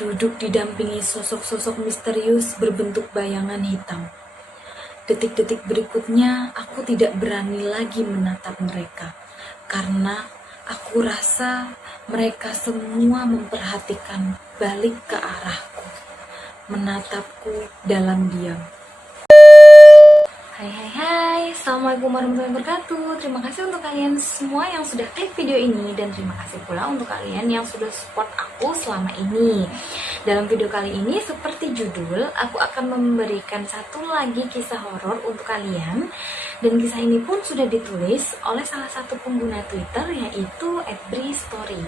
duduk didampingi sosok-sosok misterius berbentuk bayangan hitam. Detik-detik berikutnya, aku tidak berani lagi menatap mereka, karena aku rasa mereka semua memperhatikan balik ke arahku, menatapku dalam diam. Hai, Assalamualaikum warahmatullahi wabarakatuh. Terima kasih untuk kalian semua yang sudah klik video ini, dan terima kasih pula untuk kalian yang sudah support aku selama ini. Dalam video kali ini, seperti judul, aku akan memberikan satu lagi kisah horor untuk kalian. Dan kisah ini pun sudah ditulis oleh salah satu pengguna Twitter, yaitu @bristory.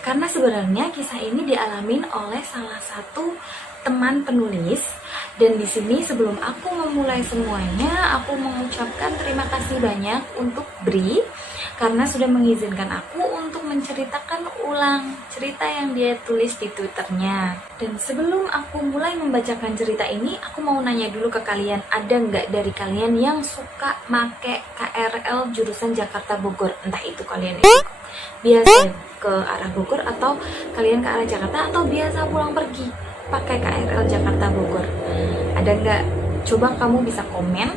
Karena sebenarnya kisah ini dialamin oleh salah satu teman penulis. Dan di sini sebelum aku memulai semuanya, aku mengucapkan terima kasih banyak untuk Bri karena sudah mengizinkan aku untuk menceritakan ulang cerita yang dia tulis di Twitternya. Dan sebelum aku mulai membacakan cerita ini, aku mau nanya dulu ke kalian, ada nggak dari kalian yang suka make KRL jurusan Jakarta Bogor? Entah itu kalian biasa ke arah Bogor, atau kalian ke arah Jakarta, atau biasa pulang pergi pakai KRL Jakarta Bogor. Ada nggak? Coba kamu bisa komen.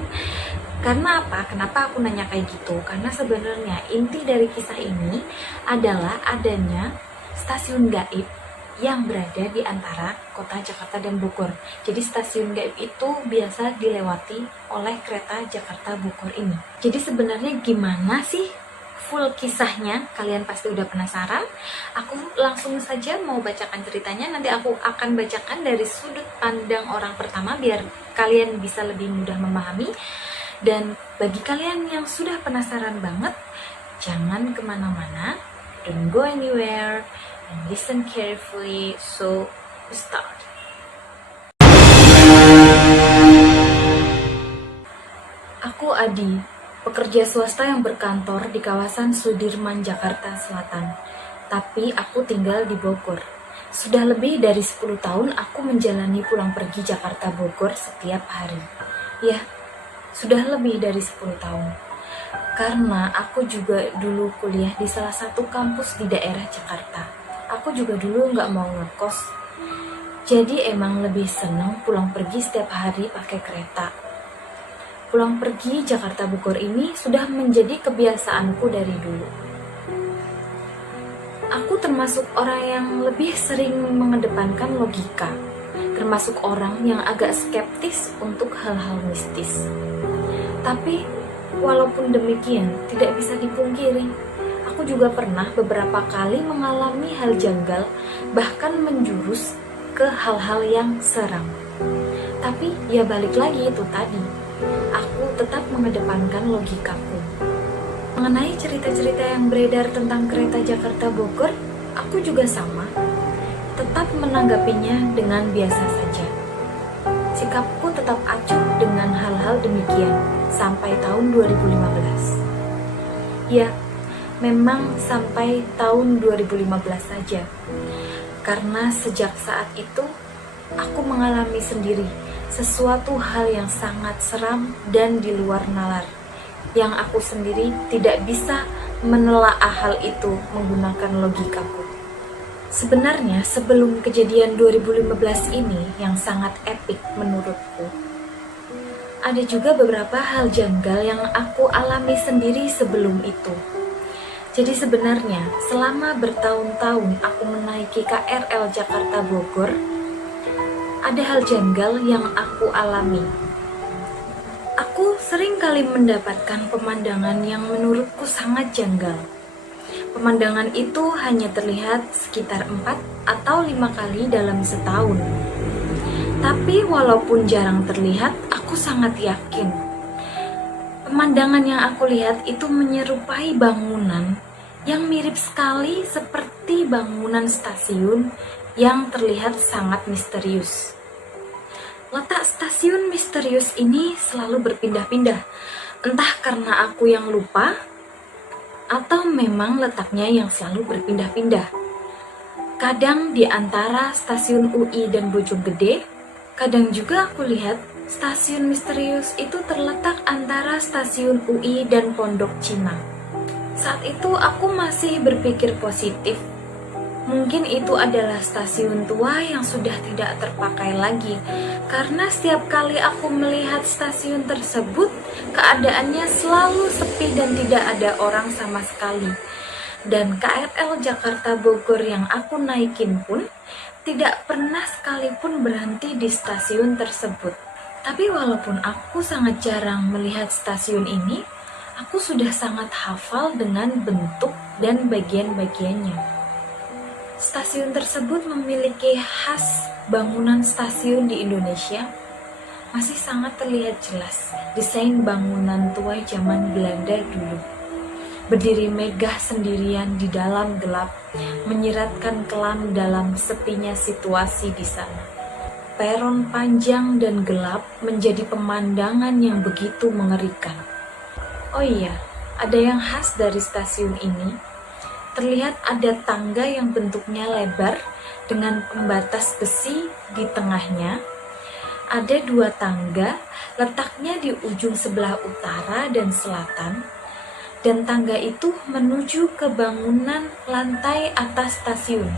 Karena apa? Kenapa aku nanya kayak gitu? Karena sebenarnya inti dari kisah ini adalah adanya stasiun gaib yang berada di antara kota Jakarta dan Bogor. Jadi stasiun gaib itu biasa dilewati oleh kereta Jakarta Bogor ini. Jadi sebenarnya gimana sih full kisahnya? Kalian pasti udah penasaran. Aku langsung saja mau bacakan ceritanya. Nanti aku akan bacakan dari sudut pandang orang pertama biar kalian bisa lebih mudah memahami. Dan bagi kalian yang sudah penasaran banget, jangan kemana-mana, don't go anywhere, and listen carefully. So, start. Aku Adi, pekerja swasta yang berkantor di kawasan Sudirman, Jakarta Selatan. Tapi aku tinggal di Bogor. Sudah lebih dari 10 tahun aku menjalani pulang pergi Jakarta Bogor setiap hari. Ya, sudah lebih dari 10 tahun. Karena aku juga dulu kuliah di salah satu kampus di daerah Jakarta. Aku juga dulu nggak mau ngekos. Jadi emang lebih seneng pulang pergi setiap hari pakai kereta. Pulang pergi Jakarta Bogor ini sudah menjadi kebiasaanku dari dulu. Aku termasuk orang yang lebih sering mengedepankan logika, termasuk orang yang agak skeptis untuk hal-hal mistis. Tapi walaupun demikian, tidak bisa dipungkiri, aku juga pernah beberapa kali mengalami hal janggal, bahkan menjurus ke hal-hal yang seram. Tapi ya balik lagi itu tadi, aku tetap mengedepankan logikaku. Mengenai cerita-cerita yang beredar tentang kereta Jakarta Bogor, aku juga sama, tetap menanggapinya dengan biasa saja. Sikapku tetap acuh dengan hal-hal demikian sampai tahun 2015. Ya, memang sampai tahun 2015 saja. Karena sejak saat itu, aku mengalami sendiri sesuatu hal yang sangat seram dan di luar nalar, yang aku sendiri tidak bisa menelaah hal itu menggunakan logikaku. Sebenarnya sebelum kejadian 2015 ini yang sangat epik menurutku, ada juga beberapa hal janggal yang aku alami sendiri sebelum itu. Jadi sebenarnya selama bertahun-tahun aku menaiki KRL Jakarta Bogor, ada hal janggal yang aku alami. Aku sering kali mendapatkan pemandangan yang menurutku sangat janggal. Pemandangan itu hanya terlihat sekitar 4 atau 5 kali dalam setahun. Tapi walaupun jarang terlihat, aku sangat yakin pemandangan yang aku lihat itu menyerupai bangunan yang mirip sekali seperti bangunan stasiun yang terlihat sangat misterius. Letak stasiun misterius ini selalu berpindah-pindah, entah karena aku yang lupa atau memang letaknya yang selalu berpindah-pindah. Kadang di antara stasiun UI dan Bojonggede, kadang juga aku lihat stasiun misterius itu terletak antara stasiun UI dan Pondok Cina. Saat itu aku masih berpikir positif. Mungkin itu adalah stasiun tua yang sudah tidak terpakai lagi, karena setiap kali aku melihat stasiun tersebut, keadaannya selalu sepi dan tidak ada orang sama sekali. Dan KRL Jakarta Bogor yang aku naikin pun tidak pernah sekalipun berhenti di stasiun tersebut. Tapi walaupun aku sangat jarang melihat stasiun ini, aku sudah sangat hafal dengan bentuk dan bagian-bagiannya. Stasiun tersebut memiliki khas bangunan stasiun di Indonesia. Masih sangat terlihat jelas desain bangunan tua zaman Belanda dulu. Berdiri megah sendirian di dalam gelap, menyiratkan kelam dalam sepinya situasi di sana. Peron panjang dan gelap menjadi pemandangan yang begitu mengerikan. Oh iya, ada yang khas dari stasiun ini. Terlihat ada tangga yang bentuknya lebar dengan pembatas besi di tengahnya. Ada 2 tangga, letaknya di ujung sebelah utara dan selatan. Dan tangga itu menuju ke bangunan lantai atas stasiun.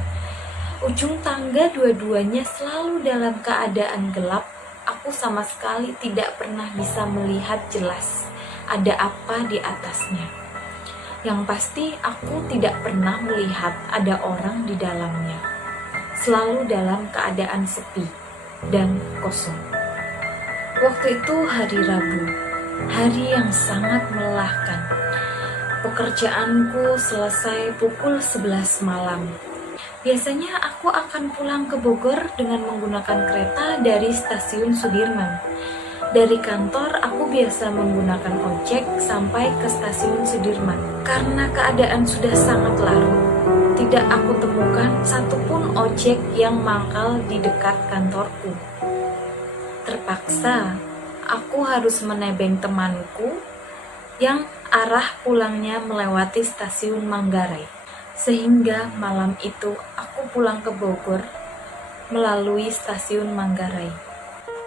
Ujung tangga dua-duanya selalu dalam keadaan gelap. Aku sama sekali tidak pernah bisa melihat jelas ada apa di atasnya. Yang pasti aku tidak pernah melihat ada orang di dalamnya. Selalu dalam keadaan sepi dan kosong. Waktu itu hari Rabu, hari yang sangat melelahkan. Pekerjaanku selesai pukul 11 malam. Biasanya aku akan pulang ke Bogor dengan menggunakan kereta dari stasiun Sudirman. Dari kantor, aku biasa menggunakan ojek sampai ke stasiun Sudirman. Karena keadaan sudah sangat larut, tidak aku temukan satupun ojek yang mangkal di dekat kantorku. Terpaksa, aku harus menebeng temanku yang arah pulangnya melewati stasiun Manggarai. Sehingga malam itu aku pulang ke Bogor melalui stasiun Manggarai.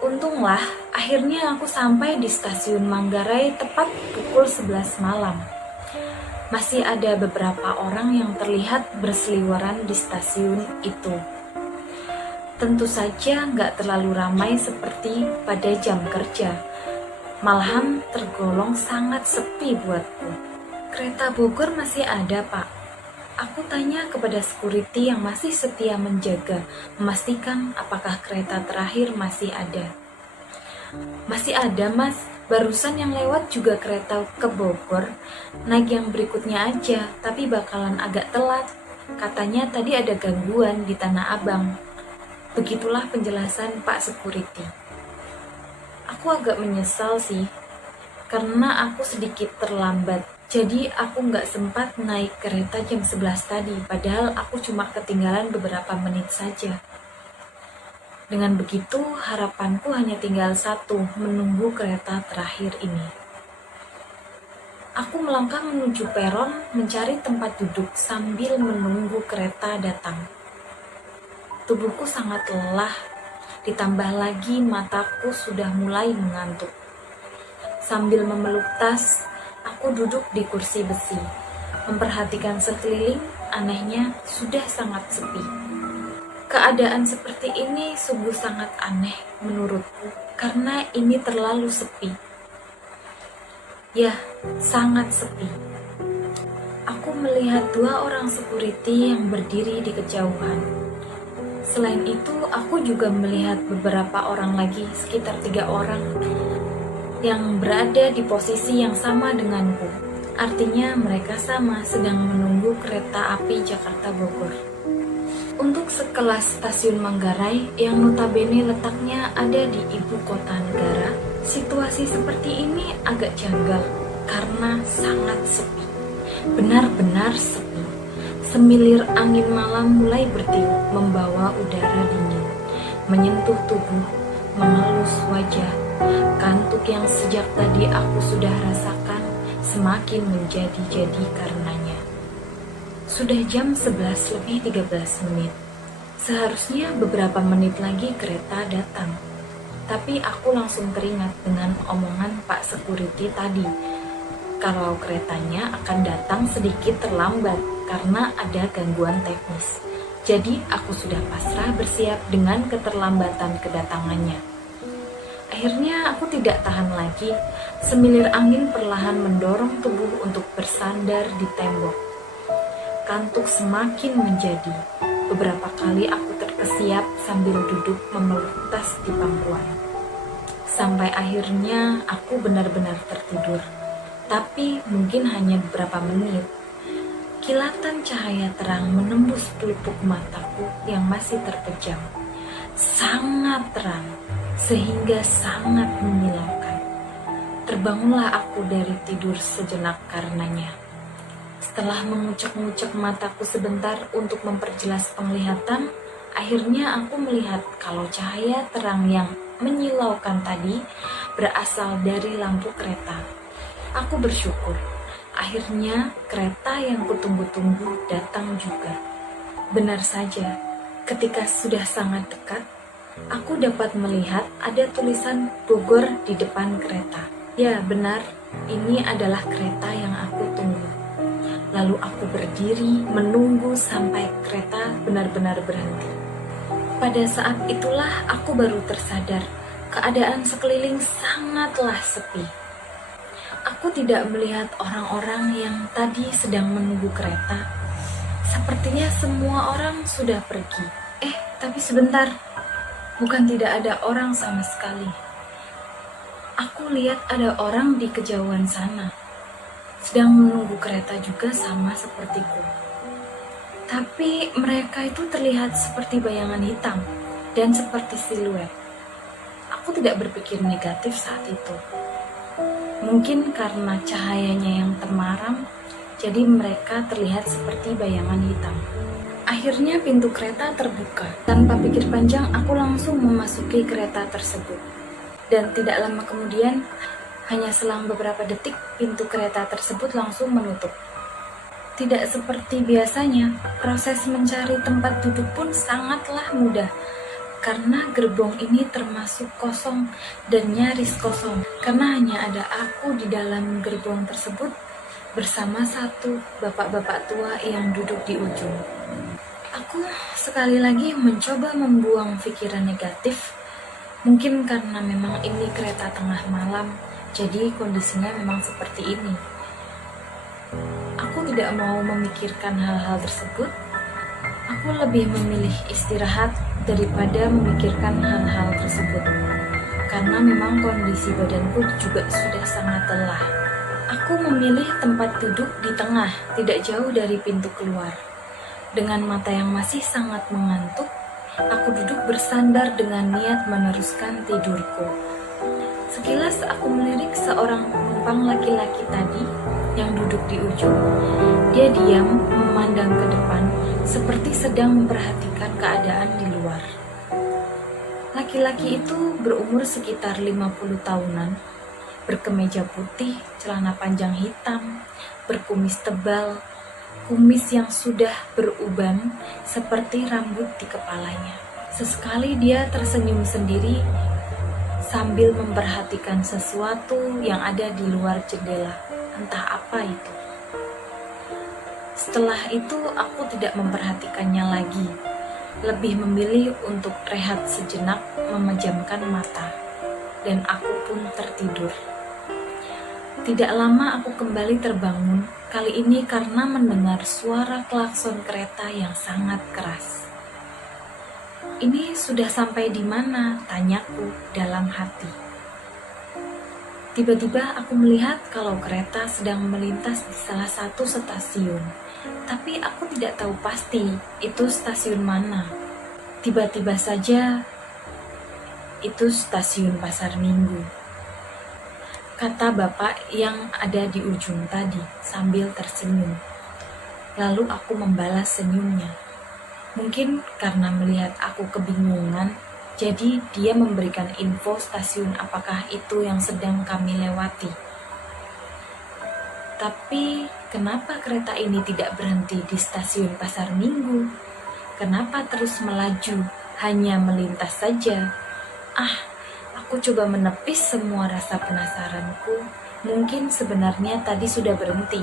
Untunglah, akhirnya aku sampai di stasiun Manggarai tepat pukul 11 malam. Masih ada beberapa orang yang terlihat berseliweran di stasiun itu. Tentu saja nggak terlalu ramai seperti pada jam kerja. Malahan tergolong sangat sepi buatku. Kereta Bogor masih ada, Pak. Aku tanya kepada security yang masih setia menjaga, memastikan apakah kereta terakhir masih ada. Masih ada, Mas. Barusan yang lewat juga kereta ke Bogor. Naik yang berikutnya aja, tapi bakalan agak telat. Katanya tadi ada gangguan di Tanah Abang. Begitulah penjelasan Pak Security. Aku agak menyesal sih, karena aku sedikit terlambat. Jadi aku nggak sempat naik kereta jam 11 tadi, padahal aku cuma ketinggalan beberapa menit saja. Dengan begitu, harapanku hanya tinggal satu, menunggu kereta terakhir ini. Aku melangkah menuju peron, mencari tempat duduk sambil menunggu kereta datang. Tubuhku sangat lelah, ditambah lagi mataku sudah mulai mengantuk. Sambil memeluk tas, aku duduk di kursi besi, memperhatikan sekeliling. Anehnya sudah sangat sepi. Keadaan seperti ini sungguh sangat aneh menurutku, karena ini terlalu sepi. Ya, sangat sepi. Aku melihat 2 orang security yang berdiri di kejauhan. Selain itu, aku juga melihat beberapa orang lagi, sekitar 3 orang, yang berada di posisi yang sama denganku. Artinya mereka sama sedang menunggu kereta api Jakarta Bogor. Untuk sekelas stasiun Manggarai yang notabene letaknya ada di ibu kota negara, situasi seperti ini agak janggal karena sangat sepi. Benar-benar sepi. Semilir angin malam mulai bertiup membawa udara dingin, menyentuh tubuh, mengelus wajah. Kantuk yang sejak tadi aku sudah rasakan semakin menjadi-jadi karenanya. Sudah jam 11 lebih 13 menit. Seharusnya beberapa menit lagi kereta datang. Tapi aku langsung teringat dengan omongan Pak Security tadi. Kalau keretanya akan datang sedikit terlambat karena ada gangguan teknis. Jadi aku sudah pasrah bersiap dengan keterlambatan kedatangannya. Akhirnya aku tidak tahan lagi. Semilir angin perlahan mendorong tubuh untuk bersandar di tembok. Kantuk semakin menjadi. Beberapa kali aku terkesiap sambil duduk memeluk tas di pangkuan. Sampai akhirnya aku benar-benar tertidur. Tapi mungkin hanya beberapa menit. Kilatan cahaya terang menembus pelupuk mataku yang masih terpejam. Sangat terang, sehingga sangat menyilaukan. Terbangunlah aku dari tidur sejenak karenanya. Setelah mengucek-ngucek mataku sebentar untuk memperjelas penglihatan, akhirnya aku melihat kalau cahaya terang yang menyilaukan tadi berasal dari lampu kereta. Aku bersyukur. Akhirnya kereta yang kutunggu-tunggu datang juga. Benar saja, ketika sudah sangat dekat, aku dapat melihat ada tulisan Bogor di depan kereta. Ya benar, ini adalah kereta yang aku tunggu. Lalu aku berdiri menunggu sampai kereta benar-benar berhenti. Pada saat itulah aku baru tersadar, keadaan sekeliling sangatlah sepi. Aku tidak melihat orang-orang yang tadi sedang menunggu kereta. Sepertinya semua orang sudah pergi. Tapi sebentar. Bukan tidak ada orang sama sekali. Aku lihat ada orang di kejauhan sana. Sedang menunggu kereta juga sama sepertiku. Tapi mereka itu terlihat seperti bayangan hitam dan seperti siluet. Aku tidak berpikir negatif saat itu. Mungkin karena cahayanya yang temaram, jadi mereka terlihat seperti bayangan hitam. Akhirnya pintu kereta terbuka. Tanpa pikir panjang, aku langsung memasuki kereta tersebut. Dan tidak lama kemudian, hanya selang beberapa detik, pintu kereta tersebut langsung menutup. Tidak seperti biasanya, proses mencari tempat duduk pun sangatlah mudah. Karena gerbong ini termasuk kosong dan nyaris kosong. Karena hanya ada aku di dalam gerbong tersebut bersama satu bapak-bapak tua yang duduk di ujung. Aku sekali lagi mencoba membuang pikiran negatif. Mungkin karena memang ini kereta tengah malam, jadi kondisinya memang seperti ini. Aku tidak mau memikirkan hal-hal tersebut. Aku lebih memilih istirahat daripada memikirkan hal-hal tersebut. Karena memang kondisi badanku juga sudah sangat lelah. Aku memilih tempat duduk di tengah, tidak jauh dari pintu keluar. Dengan mata yang masih sangat mengantuk, aku duduk bersandar dengan niat meneruskan tidurku. Sekilas aku melirik seorang penumpang laki-laki tadi yang duduk di ujung. Dia diam memandang ke depan seperti sedang memperhatikan keadaan di luar. Laki-laki itu berumur sekitar 50 tahunan, berkemeja putih, celana panjang hitam, berkumis tebal, kumis yang sudah beruban seperti rambut di kepalanya. Sesekali dia tersenyum sendiri sambil memperhatikan sesuatu yang ada di luar jendela, entah apa itu. Setelah itu aku tidak memperhatikannya lagi, lebih memilih untuk rehat sejenak memejamkan mata, dan aku pun tertidur. Tidak lama aku kembali terbangun, kali ini karena mendengar suara klakson kereta yang sangat keras. Ini sudah sampai di mana? Tanyaku dalam hati. Tiba-tiba aku melihat kalau kereta sedang melintas di salah satu stasiun, tapi aku tidak tahu pasti itu stasiun mana. Tiba-tiba saja itu stasiun Pasar Minggu, kata bapak yang ada di ujung tadi sambil tersenyum. Lalu aku membalas senyumnya. Mungkin karena melihat aku kebingungan, jadi dia memberikan info stasiun apakah itu yang sedang kami lewati. Tapi kenapa kereta ini tidak berhenti di stasiun Pasar Minggu? Kenapa terus melaju, hanya melintas saja? Aku coba menepis semua rasa penasaranku. Mungkin sebenarnya tadi sudah berhenti,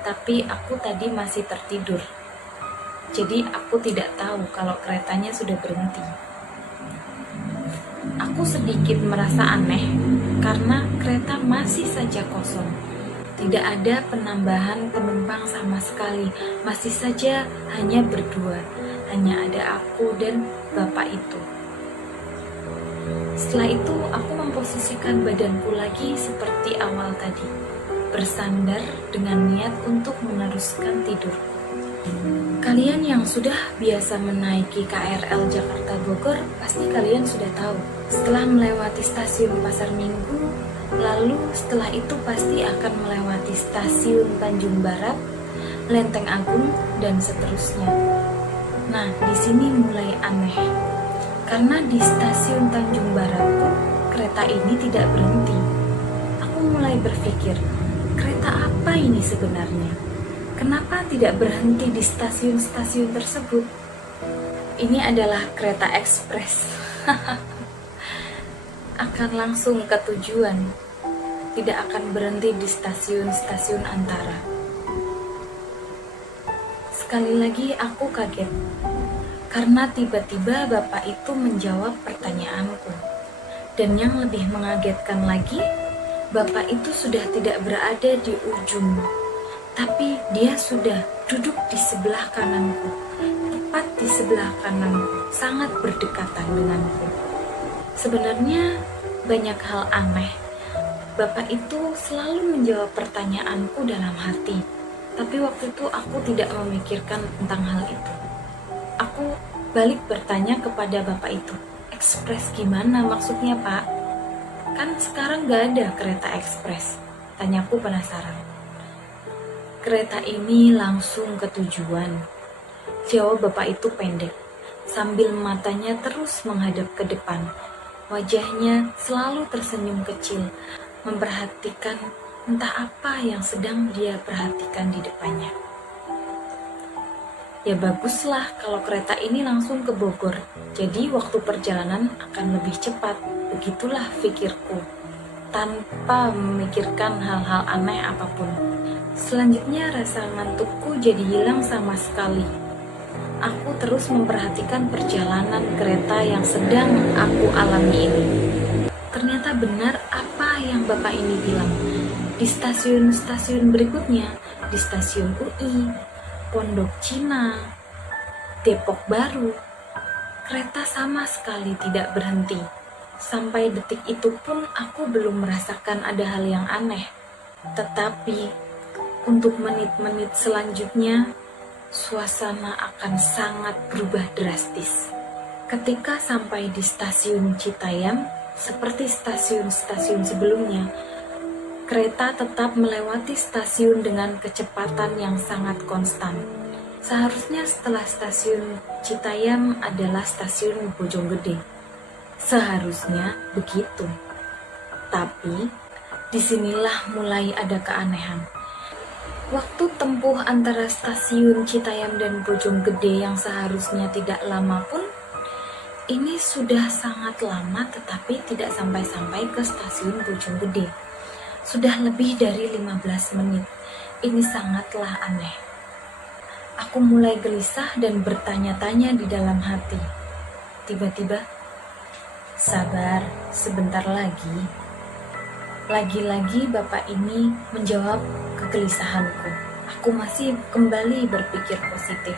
tapi aku tadi masih tertidur. Jadi aku tidak tahu kalau keretanya sudah berhenti. Aku sedikit merasa aneh karena kereta masih saja kosong. Tidak ada penambahan penumpang sama sekali, masih saja hanya berdua. Hanya ada aku dan bapak itu. Setelah itu aku memposisikan badanku lagi seperti awal tadi, bersandar dengan niat untuk meneruskan tidur. Kalian yang sudah biasa menaiki KRL Jakarta Bogor, pasti kalian sudah tahu. Setelah melewati stasiun Pasar Minggu, lalu setelah itu pasti akan melewati stasiun Tanjung Barat, Lenteng Agung, dan seterusnya. Nah, di sini mulai aneh. Karena di stasiun Tanjung Barat pun kereta ini tidak berhenti. Aku mulai berpikir, kereta apa ini sebenarnya? Kenapa tidak berhenti di stasiun-stasiun tersebut? Ini adalah kereta ekspres. Akan langsung ke tujuan. Tidak akan berhenti di stasiun-stasiun antara. Sekali lagi aku kaget. Karena tiba-tiba bapak itu menjawab pertanyaanku. Dan yang lebih mengagetkan lagi, bapak itu sudah tidak berada di ujung, tapi dia sudah duduk di sebelah kananku, tepat di sebelah kananku, sangat berdekatan denganku. Sebenarnya banyak hal aneh. Bapak itu selalu menjawab pertanyaanku dalam hati, tapi waktu itu aku tidak memikirkan tentang hal itu. Aku balik bertanya kepada bapak itu, ekspres gimana maksudnya pak? Kan sekarang gak ada kereta ekspres, tanyaku penasaran. Kereta ini langsung ke tujuan, jawab bapak itu pendek, sambil matanya terus menghadap ke depan. Wajahnya selalu tersenyum kecil, memperhatikan entah apa yang sedang dia perhatikan di depannya. Ya baguslah kalau kereta ini langsung ke Bogor, jadi waktu perjalanan akan lebih cepat, begitulah pikirku, tanpa memikirkan hal-hal aneh apapun. Selanjutnya rasa ngantukku jadi hilang sama sekali. Aku terus memperhatikan perjalanan kereta yang sedang aku alami ini. Ternyata benar apa yang bapak ini bilang. Di stasiun-stasiun berikutnya, di stasiun UI, Pondok Cina, Depok Baru, kereta sama sekali tidak berhenti. Sampai detik itu pun aku belum merasakan ada hal yang aneh. Tetapi untuk menit-menit selanjutnya, suasana akan sangat berubah drastis. Ketika sampai di stasiun Citayam, seperti stasiun-stasiun sebelumnya, kereta tetap melewati stasiun dengan kecepatan yang sangat konstan. Seharusnya setelah stasiun Citayam adalah stasiun Bojonggede. Seharusnya begitu. Tapi, disinilah mulai ada keanehan. Waktu tempuh antara stasiun Citayam dan Bojonggede yang seharusnya tidak lama pun, ini sudah sangat lama tetapi tidak sampai-sampai ke stasiun Bojonggede. Sudah lebih dari 15 menit. Ini sangatlah aneh. Aku mulai gelisah dan bertanya-tanya di dalam hati. Tiba-tiba, sabar, sebentar lagi. Lagi-lagi bapak ini menjawab kegelisahanku. Aku masih kembali berpikir positif.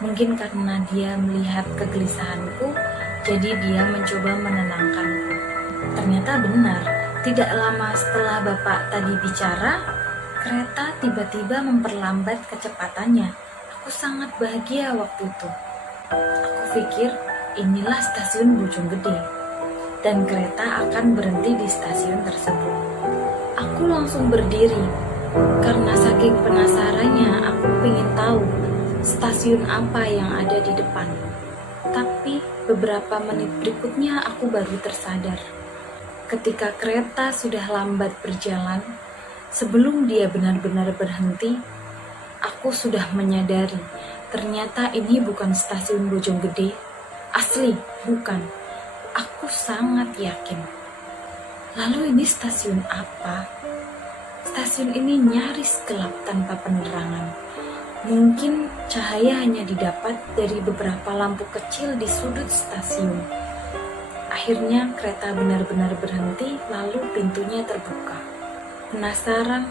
Mungkin karena dia melihat kegelisahanku, jadi dia mencoba menenangkanku. Ternyata benar, tidak lama setelah bapak tadi bicara, kereta tiba-tiba memperlambat kecepatannya. Aku sangat bahagia waktu itu. Aku pikir inilah stasiun Bojonggede, dan kereta akan berhenti di stasiun tersebut. Aku langsung berdiri, karena saking penasarannya aku ingin tahu stasiun apa yang ada di depan. Tapi beberapa menit berikutnya aku baru tersadar. Ketika kereta sudah lambat berjalan, sebelum dia benar-benar berhenti, aku sudah menyadari ternyata ini bukan stasiun Bojonggede. Asli, bukan. Aku sangat yakin. Lalu ini stasiun apa? Stasiun ini nyaris gelap tanpa penerangan. Mungkin cahaya hanya didapat dari beberapa lampu kecil di sudut stasiun. Akhirnya kereta benar-benar berhenti, lalu pintunya terbuka. Penasaran,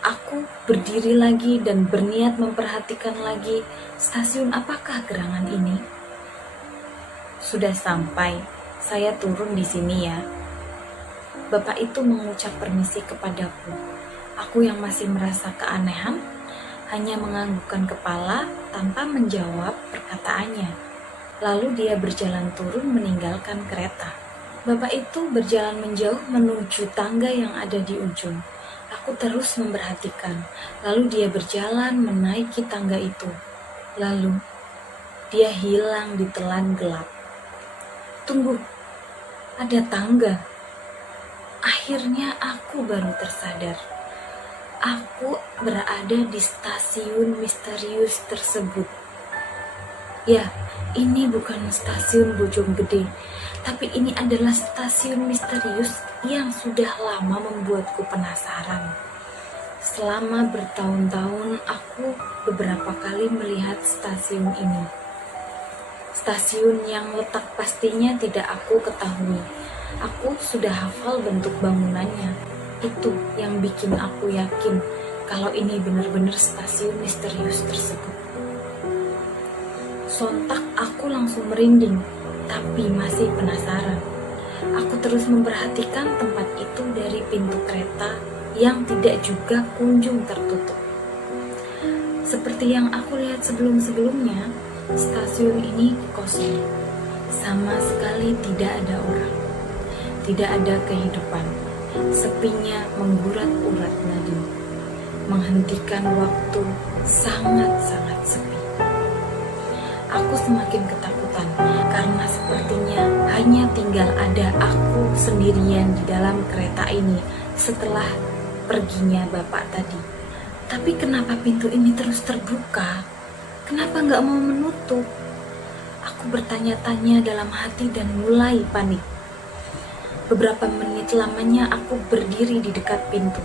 aku berdiri lagi dan berniat memperhatikan lagi stasiun apakah gerangan ini. Sudah sampai, saya turun di sini ya. Bapak itu mengucap permisi kepadaku. Aku yang masih merasa keanehan, hanya menganggukkan kepala tanpa menjawab perkataannya. Lalu dia berjalan turun meninggalkan kereta. Bapak itu berjalan menjauh menuju tangga yang ada di ujung. Aku terus memperhatikan. Lalu dia berjalan menaiki tangga itu. Lalu dia hilang di telan gelap. Tunggu, ada tangga. Akhirnya aku baru tersadar. Aku berada di stasiun misterius tersebut. Ya, ini bukan stasiun Bojonggede, tapi ini adalah stasiun misterius yang sudah lama membuatku penasaran. Selama bertahun-tahun aku beberapa kali melihat stasiun ini. Stasiun yang letak pastinya tidak aku ketahui. Aku sudah hafal bentuk bangunannya. Itu yang bikin aku yakin kalau ini benar-benar stasiun misterius tersebut. Sontak aku langsung merinding, tapi masih penasaran. Aku terus memperhatikan tempat itu dari pintu kereta yang tidak juga kunjung tertutup. Seperti yang aku lihat sebelum-sebelumnya, stasiun ini kosong. Sama sekali tidak ada orang. Tidak ada kehidupan. Sepinya menggurat-urat nadi. Menghentikan waktu sangat-sangat sepi. Aku semakin ketakutan karena sepertinya hanya tinggal ada aku sendirian di dalam kereta ini setelah perginya bapak tadi. Tapi kenapa pintu ini terus terbuka? Kenapa nggak mau menutup? Aku bertanya-tanya dalam hati dan mulai panik. Beberapa menit lamanya aku berdiri di dekat pintu.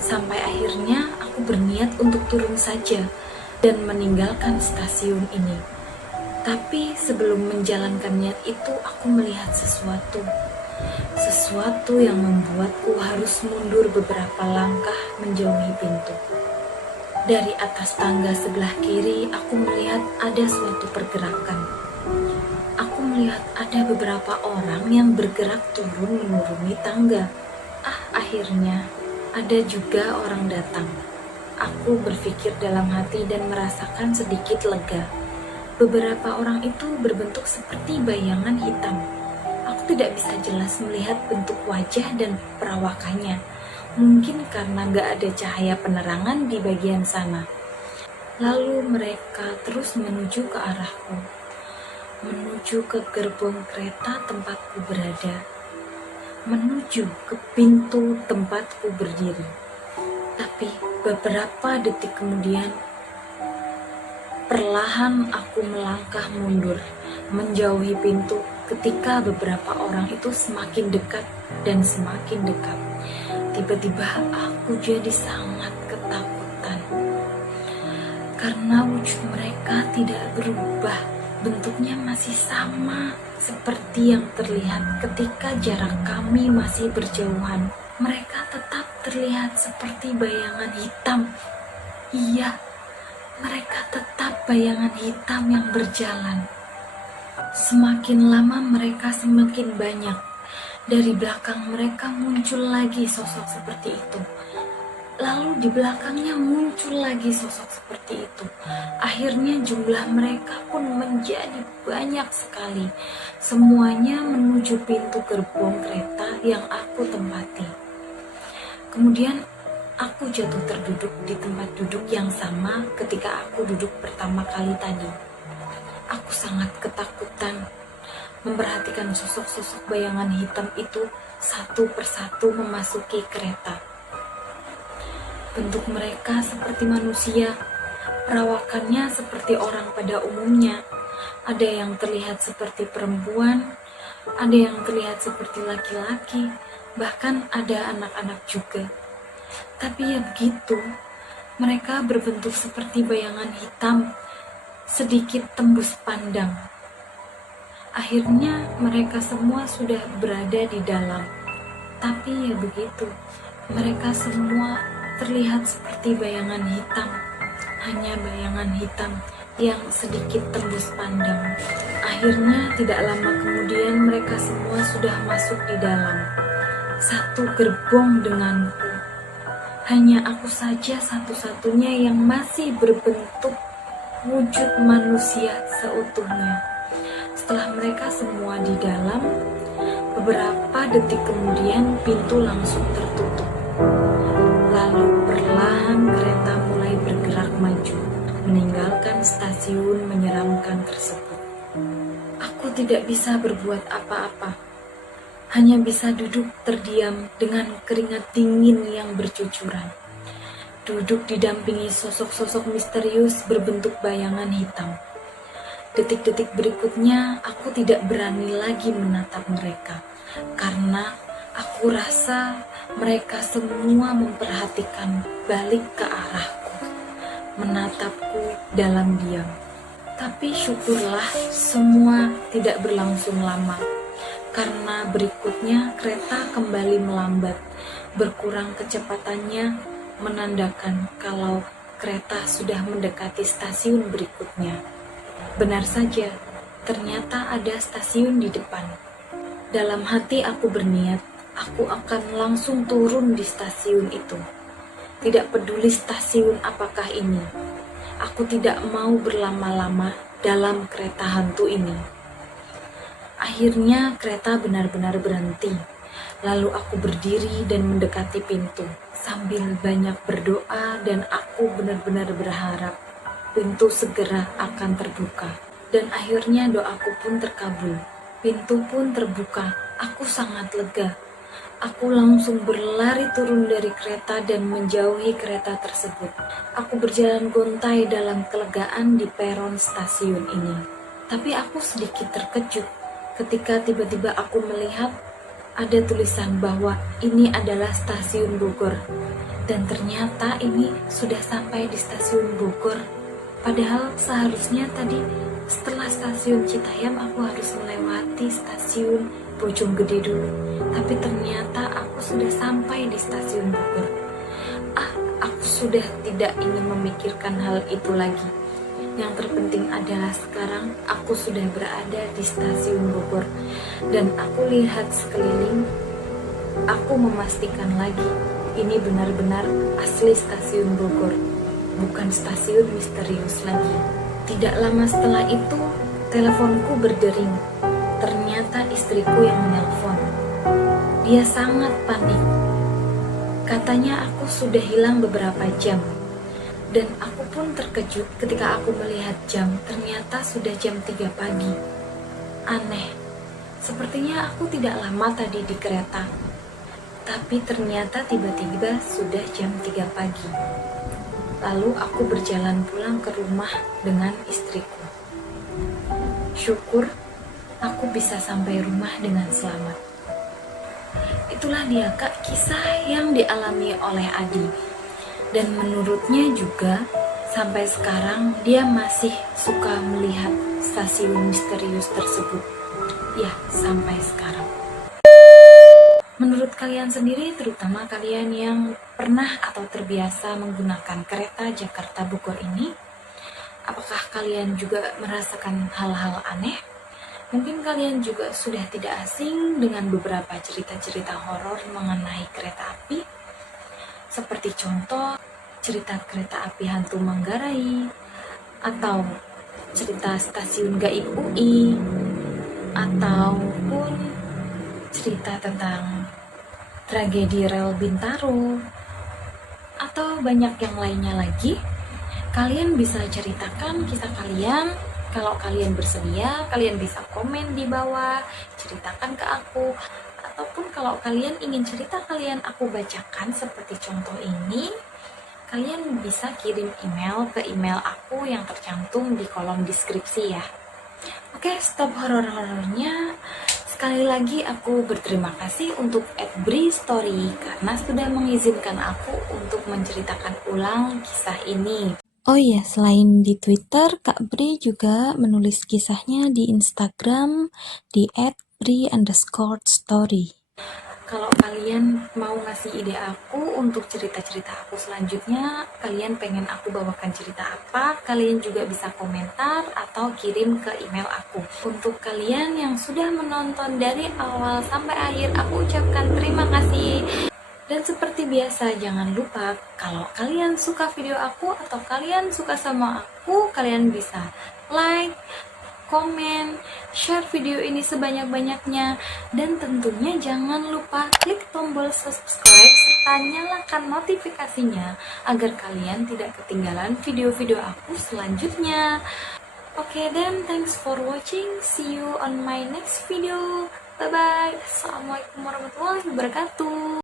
Sampai akhirnya aku berniat untuk turun saja dan meninggalkan stasiun ini. Tapi sebelum menjalankan niat itu, aku melihat sesuatu. Sesuatu yang membuatku harus mundur beberapa langkah menjauhi pintu. Dari atas tangga sebelah kiri, aku melihat ada suatu pergerakan. Aku melihat ada beberapa orang yang bergerak turun menuruni tangga. Akhirnya ada juga orang datang. Aku berpikir dalam hati dan merasakan sedikit lega. Beberapa orang itu berbentuk seperti bayangan hitam. Aku tidak bisa jelas melihat bentuk wajah dan perawakannya. Mungkin karena gak ada cahaya penerangan di bagian sana. Lalu mereka terus menuju ke arahku. Menuju ke gerbong kereta tempatku berada. Menuju ke pintu tempatku berdiri. Tapi beberapa detik kemudian, perlahan aku melangkah mundur, menjauhi pintu ketika beberapa orang itu semakin dekat dan semakin dekat. Tiba-tiba aku jadi sangat ketakutan. Karena wujud mereka tidak berubah, bentuknya masih sama seperti yang terlihat ketika jarak kami masih berjauhan. Mereka tetap terlihat seperti bayangan hitam. Iya, mereka tetap bayangan hitam yang berjalan. Semakin lama mereka semakin banyak. Dari belakang mereka muncul lagi sosok seperti itu. Lalu di belakangnya muncul lagi sosok seperti itu. Akhirnya jumlah mereka pun menjadi banyak sekali. Semuanya menuju pintu gerbong kereta yang aku tempati. Kemudian aku jatuh terduduk di tempat duduk yang sama ketika aku duduk pertama kali tadi. Aku sangat ketakutan memperhatikan sosok-sosok bayangan hitam itu satu persatu memasuki kereta. Bentuk mereka seperti manusia, perawakannya seperti orang pada umumnya. Ada yang terlihat seperti perempuan, ada yang terlihat seperti laki-laki, bahkan ada anak-anak juga. Tapi ya begitu, Mereka berbentuk seperti bayangan hitam, sedikit tembus pandang. Akhirnya mereka semua sudah berada di dalam. Tapi ya begitu, mereka semua terlihat seperti bayangan hitam. Hanya bayangan hitam yang sedikit tembus pandang. Akhirnya tidak lama kemudian mereka semua sudah masuk di dalam. Satu gerbong denganku. Hanya aku saja satu-satunya yang masih berbentuk wujud manusia seutuhnya. Setelah mereka semua di dalam, beberapa detik kemudian pintu langsung tertutup. Lalu perlahan kereta mulai bergerak maju, meninggalkan stasiun menyeramkan tersebut. Aku tidak bisa berbuat apa-apa. Hanya bisa duduk terdiam dengan keringat dingin yang bercucuran. Duduk didampingi sosok-sosok misterius berbentuk bayangan hitam. Detik-detik berikutnya aku tidak berani lagi menatap mereka, karena aku rasa mereka semua memperhatikan balik ke arahku, menatapku dalam diam. Tapi syukurlah semua tidak berlangsung lama. Karena berikutnya kereta kembali melambat, berkurang kecepatannya, menandakan kalau kereta sudah mendekati stasiun berikutnya. Benar saja, ternyata ada stasiun di depan. Dalam hati aku berniat, aku akan langsung turun di stasiun itu. Tidak peduli stasiun apakah ini, aku tidak mau berlama-lama dalam kereta hantu ini. Akhirnya kereta benar-benar berhenti. Lalu aku berdiri dan mendekati pintu sambil banyak berdoa, dan aku benar-benar berharap pintu segera akan terbuka. Dan akhirnya doaku pun terkabul. Pintu pun terbuka. Aku sangat lega. Aku langsung berlari turun dari kereta dan menjauhi kereta tersebut. Aku berjalan gontai dalam kelegaan di peron stasiun ini. Tapi aku sedikit terkejut ketika tiba-tiba aku melihat ada tulisan bahwa ini adalah stasiun Bogor. Dan ternyata ini sudah sampai di stasiun Bogor. Padahal seharusnya tadi setelah stasiun Citayam aku harus melewati stasiun Bojonggede dulu. Tapi ternyata aku sudah sampai di stasiun Bogor. Aku sudah tidak ingin memikirkan hal itu lagi. Yang terpenting adalah sekarang aku sudah berada di stasiun Bogor, dan aku lihat sekeliling. Aku memastikan lagi, ini benar-benar asli stasiun Bogor, bukan stasiun misterius lagi. Tidak lama setelah itu, teleponku berdering. Ternyata istriku yang menelpon. Dia sangat panik. Katanya aku sudah hilang beberapa jam. Dan aku pun terkejut ketika aku melihat jam, ternyata sudah jam 3 pagi. Aneh, sepertinya aku tidak lama tadi di kereta. Tapi ternyata tiba-tiba sudah jam 3 pagi. Lalu aku berjalan pulang ke rumah dengan istriku. Syukur aku bisa sampai rumah dengan selamat. Itulah dia Kak, kisah yang dialami oleh Adi. Dan menurutnya juga sampai sekarang dia masih suka melihat stasiun misterius tersebut. Ya, sampai sekarang. Menurut kalian sendiri, terutama kalian yang pernah atau terbiasa menggunakan kereta Jakarta Bogor ini, apakah kalian juga merasakan hal-hal aneh? Mungkin kalian juga sudah tidak asing dengan beberapa cerita-cerita horor mengenai kereta api. Seperti contoh cerita kereta api hantu Manggarai, atau cerita stasiun gaib UI, ataupun cerita tentang tragedi rel Bintaro, atau banyak yang lainnya lagi. Kalian bisa ceritakan kisah kalian. Kalau kalian bersedia, kalian bisa komen di bawah, ceritakan ke aku. Ataupun kalau kalian ingin cerita kalian aku bacakan seperti contoh ini, kalian bisa kirim email ke email aku yang tercantum di kolom deskripsi ya. Oke, stop horor-horornya. Sekarang Sekali lagi aku berterima kasih untuk @bristory karena sudah mengizinkan aku untuk menceritakan ulang kisah ini. Oh iya, selain di Twitter, Kak Bri juga menulis kisahnya di Instagram di @bri_story. Kalau kalian mau ngasih ide aku untuk cerita-cerita aku selanjutnya, kalian pengen aku bawakan cerita apa, kalian juga bisa komentar atau kirim ke email aku. Untuk kalian yang sudah menonton dari awal sampai akhir, aku ucapkan terima kasih. Dan seperti biasa, jangan lupa kalau kalian suka video aku atau kalian suka sama aku, kalian bisa like, komen, share video ini sebanyak-banyaknya, dan tentunya jangan lupa klik tombol subscribe serta nyalakan notifikasinya agar kalian tidak ketinggalan video-video aku selanjutnya. Oke, then thanks for watching. See you on my next video. Bye bye. Assalamualaikum warahmatullahi wabarakatuh.